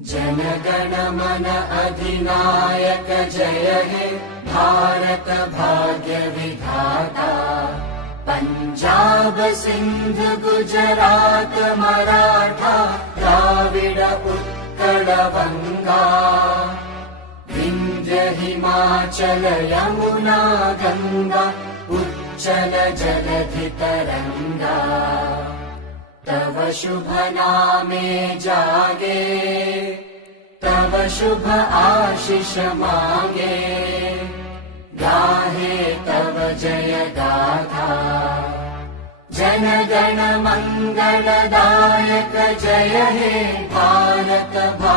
जनगण मन अधिनायक जय हे भारत भाग्य विधाता। पंजाब सिंध गुजरात मराठा द्राविड उत्कल बंगा। विंध्य हिमाचल यमुना गंगा उच्चल जलधि तरंगा। तव शुभ नामे जागे तव शुभ आशीष मांगे। गाहे तव जय गाथा जन गण मंगलदायक जय हे भारत भाग्य